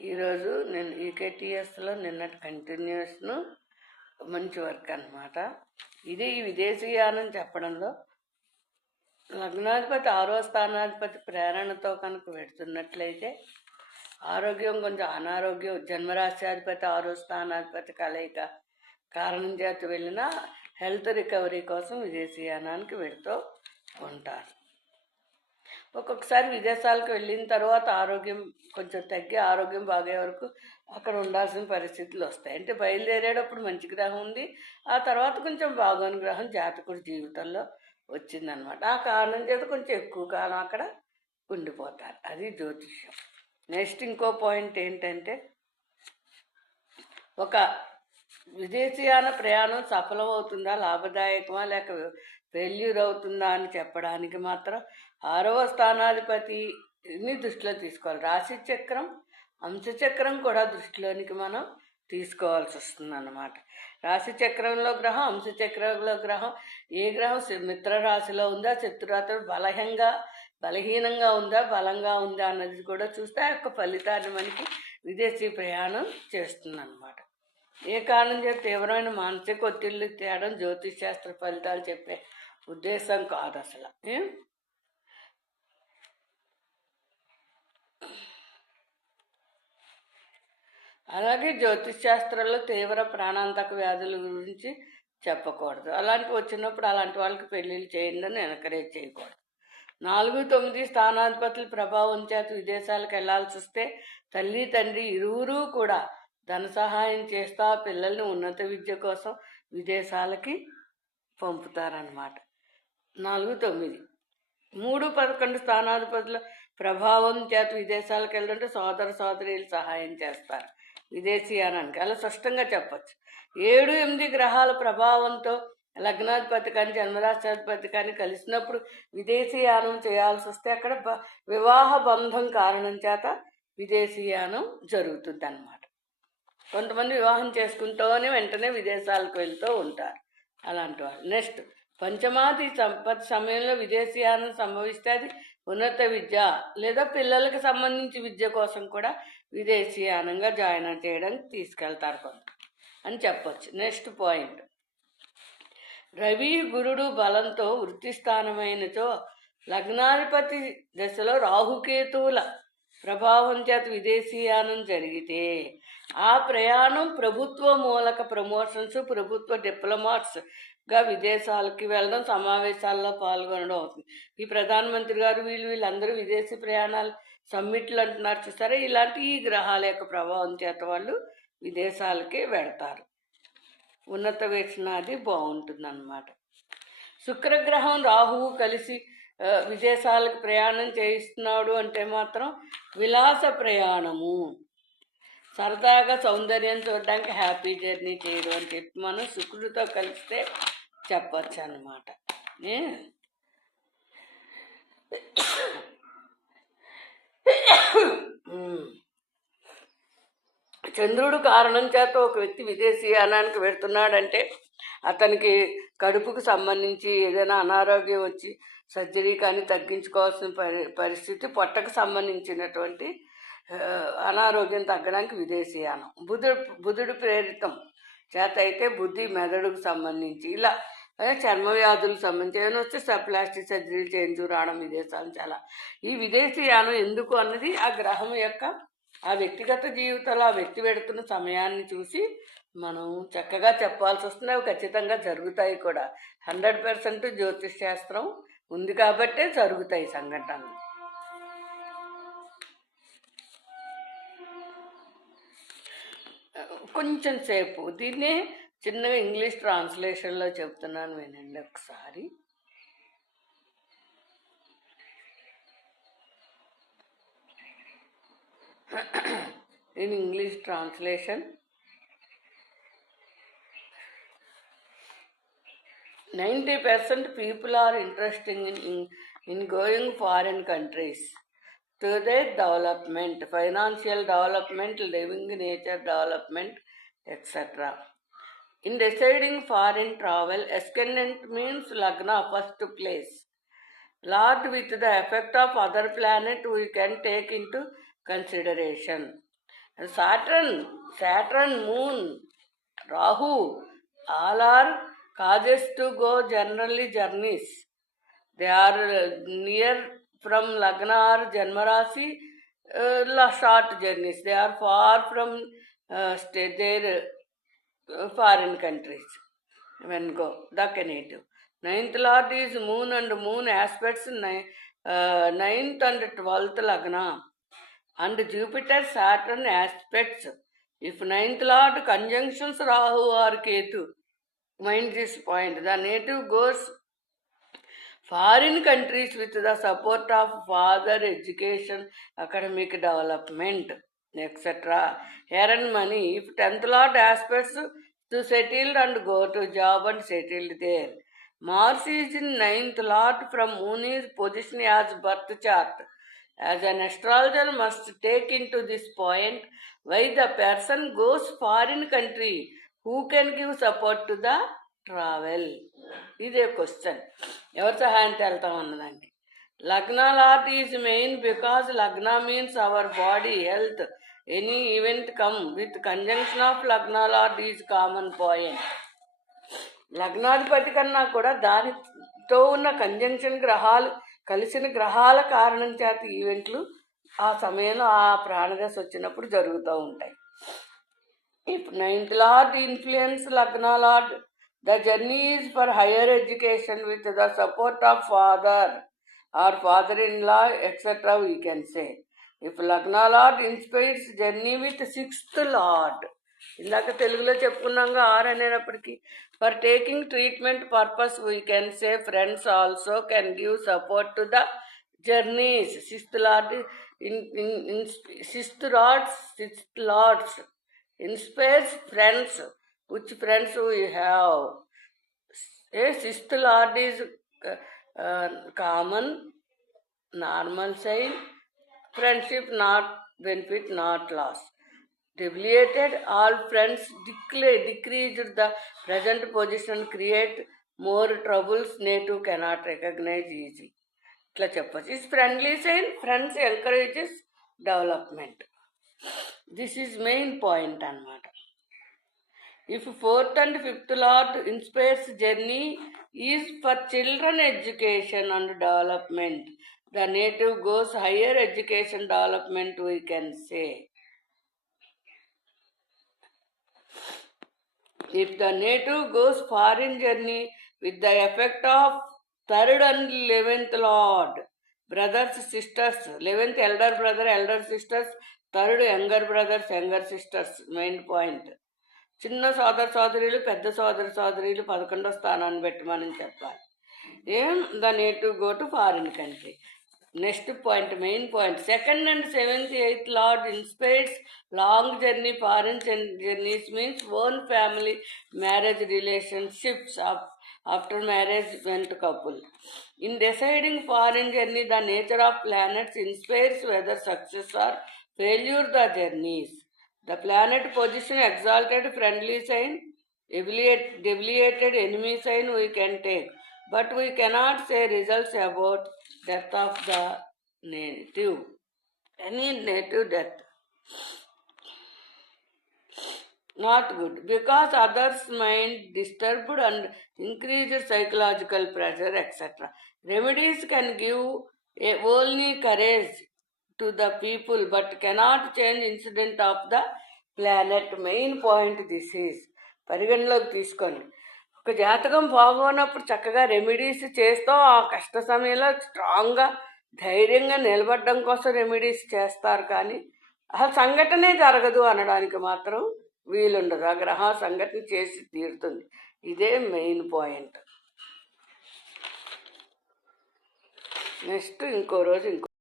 ఈరోజు నేను ఈకేటీఎస్లో నిన్నటి కంటిన్యూషను మంచి వర్క్ అనమాట. ఇది ఈ విదేశీయానం చెప్పడంలో లగ్నాధిపతి 6వ స్థానాధిపతి ప్రేరణతో కనుక పెడుతున్నట్లయితే ఆరోగ్యం కొంచెం అనారోగ్యం, జన్మరాశ్యాధిపతి 6వ స్థానాధిపతి కలయిక కారణం చేత వెళ్ళిన హెల్త్ రికవరీ కోసం విదేశీయానానికి వెళుతూ ఉంటారు. ఒక్కొక్కసారి విదేశాలకు వెళ్ళిన తర్వాత ఆరోగ్యం కొంచెం తగ్గి ఆరోగ్యం బాగే వరకు అక్కడ ఉండాల్సిన పరిస్థితులు వస్తాయి. అంటే బయలుదేరేటప్పుడు మంచి గ్రహం ఉంది, ఆ తర్వాత కొంచెం బాగోని గ్రహం జాతకుడి జీవితంలో వచ్చిందనమాట. ఆ కారణం చేత కొంచెం ఎక్కువ కాలం అక్కడ ఉండిపోతారు. అది జ్యోతిష్యం. నెక్స్ట్ ఇంకో పాయింట్ ఏంటంటే, ఒక విదేశీయాన ప్రయాణం సఫలం అవుతుందా, లాభదాయకమా, లేక ఫెయిల్యూర్ అవుతుందా అని చెప్పడానికి మాత్రం 6వ స్థానాధిపతిని దృష్టిలో తీసుకోవాలి. రాశి చక్రం, అంశచక్రం కూడా దృష్టిలోనికి మనం తీసుకోవాల్సి వస్తుంది అన్నమాట. రాశి చక్రంలో గ్రహం, అంశచక్రంలో గ్రహం, ఏ గ్రహం మిత్రరాశిలో ఉందా, శత్రురాశిలో బలహీనంగా ఉందా, బలంగా ఉందా అన్నది కూడా చూస్తే ఆ యొక్క ఫలితాన్ని మనకి విదేశీ ప్రయాణం చేస్తుంది అన్నమాట. ఏ కారణం చేత తీవ్రమైన మానసిక ఒత్తిళ్లు తేడం జ్యోతిష్ శాస్త్ర ఫలితాలు చెప్పే ఉద్దేశం కాదు అసలు. అలాగే జ్యోతిష్ శాస్త్రంలో తీవ్ర ప్రాణాంతక వ్యాధుల గురించి చెప్పకూడదు. అలాంటివి వచ్చినప్పుడు అలాంటి వాళ్ళకి పెళ్ళిళ్ళు చేయండి అని ఎంకరేజ్ చేయకూడదు. 4, 9 స్థానాధిపతుల ప్రభావం చేత విదేశాలకు వెళ్లాల్సి వస్తే తల్లి తండ్రి ఇరువురు కూడా ధన సహాయం చేస్తా పిల్లల్ని ఉన్నత విద్య కోసం విదేశాలకి పంపుతారన్నమాట. 4, 9. 3, 11 స్థానాధిపతుల ప్రభావం చేత విదేశాలకు వెళ్తుంటే సోదర సోదరీలు సహాయం చేస్తారు విదేశీయానానికి. అలా స్పష్టంగా చెప్పచ్చు. 7, 8 గ్రహాల ప్రభావంతో లగ్నాధిపతి కానీ జన్మరాశ్యాధిపతి కానీ కలిసినప్పుడు విదేశీయానం చేయాల్సి వస్తే అక్కడ వివాహ బంధం కారణం చేత విదేశీయానం జరుగుతుంది అన్నమాట. కొంతమంది వివాహం చేసుకుంటూనే వెంటనే విదేశాలకు వెళ్తూ ఉంటారు అలాంటి వాళ్ళు. నెక్స్ట్, పంచమాది సంపత్తి సమయంలో విదేశీయానం సంభవిస్తే అది ఉన్నత విద్య లేదా పిల్లలకు సంబంధించి విద్య కోసం కూడా విదేశీయానంగా జాయిన్ చేయడానికి తీసుకెళ్తారు కొంత అని చెప్పొచ్చు. నెక్స్ట్ పాయింట్, రవి గురుడు బలంతో వృత్తి స్థానమైనచో లగ్నాధిపతి దశలో రాహుకేతువుల ప్రభావం చేత విదేశీయానం జరిగితే ఆ ప్రయాణం ప్రభుత్వ మూలక ప్రమోషన్స్, ప్రభుత్వ డిప్లొమాట్స్గా విదేశాలకి వెళ్ళడం, సమావేశాల్లో పాల్గొనడం అవుతుంది. ఈ ప్రధానమంత్రి గారు వీళ్ళందరూ విదేశీ ప్రయాణాలు సమ్మిట్లు అంటున్నారు చూసారా, ఇలాంటి ఈ గ్రహాల యొక్క ప్రభావం చేత వాళ్ళు విదేశాలకి వెడతారు. ఉన్నత వేషనాది బాగుంటుంది అన్నమాట. శుక్రగ్రహం రాహువు కలిసి విదేశాలకు ప్రయాణం చేయిస్తున్నాడు అంటే మాత్రం విలాస ప్రయాణము, సరదాగా సౌందర్యం చూడడానికి హ్యాపీ జర్నీ చేయడం అని చెప్పి మనం శుక్రుడితో కలిస్తే చెప్పచ్చు అన్నమాట. చంద్రుడు కారణం చేత ఒక వ్యక్తి విదేశీయానానికి వెళ్తున్నాడంటే అతనికి కడుపుకు సంబంధించి ఏదైనా అనారోగ్యం వచ్చి సర్జరీ కానీ తగ్గించుకోవాల్సిన పరిస్థితి, పొట్టకు సంబంధించినటువంటి అనారోగ్యం తగ్గడానికి విదేశీయానం. బుధుడు ప్రేరితం చేత అయితే బుద్ధి మెదడుకు సంబంధించి ఇలా చర్మ వ్యాధులకు సంబంధించి ఏమైనా వస్తే ప్లాస్టిక్ సర్జరీలు చేయించు రావడం విదేశాలు చాలా. ఈ విదేశీయానం ఎందుకు అన్నది ఆ గ్రహం యొక్క ఆ వ్యక్తిగత జీవితంలో ఆ వ్యక్తి పెడుతున్న సమయాన్ని చూసి మనం చక్కగా చెప్పాల్సి వస్తుంది. అవి ఖచ్చితంగా జరుగుతాయి కూడా. 100% జ్యోతిష్ శాస్త్రం ఉంది కాబట్టే జరుగుతాయి సంఘటనలు. కొంచెం సేపు దీన్నే చిన్నగా ఇంగ్లీష్ ట్రాన్స్లేషన్లో చెప్తున్నాను, వినండి ఒకసారి. in English translation, 90% people are interested in going foreign countries to their development, financial development, living nature development, etc. In deciding foreign travel, ascendant means Lagna, first place. Lord, with the effect of other planet we can take into consideration. Saturn, Moon, Rahu, all are causes to go generally journeys. They are near from Lagna or Janmarasi, short journeys. They are far from their foreign countries. When go, the native. Ninth Lord is Moon and Moon aspects ninth and 12th Lagna. And Jupiter Saturn aspects. If ninth Lord conjunctions Rahu or Ketu, mind this point, the native goes foreign countries with the support of father, education, academic development, etc. Earn money. If 10th Lord aspects to settle and go to job and settled there. Mars is in 9th Lord from Moon is position as birth chart. As an astrologer must take into this point why the person goes foreign country, who can give support to the travel. ఇదే question ఎవరి సహాయంతో వెళ్తాం అన్నదానికి. Lagna lord is main because lagna means our body health. Any event come with conjunction of lagna lord is common point. లగ్నాధిపతి కన్నా కూడా దానితో ఉన్న కంజంక్షన్ గ్రహాలు కలిసిన గ్రహాల కారణం చేత ఈవెంట్లు ఆ సమయంలో ఆ ప్రాణదశ వచ్చినప్పుడు జరుగుతూ ఉంటాయి. ఇప్పుడు 9th Lord influence Lagna Lord. The journey is for higher education with the support of father or father-in-law, etc. we can say. If Lagna Lord inspires journey with 6th Lord, ఇందాక తెలుగులో చెప్పుకున్నాగా 6 అనేటప్పటికీ, for taking treatment purpose we can say friends also can give support to the journeys. Sixth lords inspires friends. Which friends we have? A sixth lord is common, normal sign. Friendship not benefit, not loss. Deviated, all friends decreased the present position, create more troubles. Native cannot recognize easy. ఇట్లా చెప్పచ్చు. Is friendly sign, friends encourages development. This is main point అన్నమాట. If 4th and 5th Lord inspires journey is for children education and development. The native goes higher education development we can say. If the native goes foreign journey with the effect of 3rd and 11th Lord, brothers, sisters, 11th elder brother, elder sisters, 3rd younger brothers, younger sisters, main point. చిన్న సోదర సోదరులు, పెద్ద సోదర సోదరులు 11వ స్థానాన్ని పెట్టమని చెప్పాలి. The native go to foreign country. Next point, main point, 2nd and 7th 8th Lord inspires long journey. Foreign journeys means own family, marriage relationships after marriage went couple. In deciding foreign journey, the nature of planets inspires whether success or failure the journeys. The planet position exalted friendly sign, deviated enemy sign we can take, but we cannot say results about death of the native. Any native death not good, because others' mind disturbed and increased psychological pressure, etc. Remedies can give only courage to the people but cannot change incident of the planet. Main point this is. పరిగణలోకి తీసుకోండి. ఒక జాతకం బాగోనప్పుడు చక్కగా remedies చేస్తాం. ఆ కష్ట సమయంలో స్ట్రాంగ్గా ధైర్యంగా నిలబడడం కోసం రెమెడీస్ చేస్తారు, కానీ ఆ సంఘటనే జరగదు అనడానికి మాత్రం వీలుండదు. ఆ గ్రహ సంఘటన చేసి తీరుతుంది. ఇదే మెయిన్ పాయింట్. నెక్స్ట్ ఇంకో రోజు ఇంకో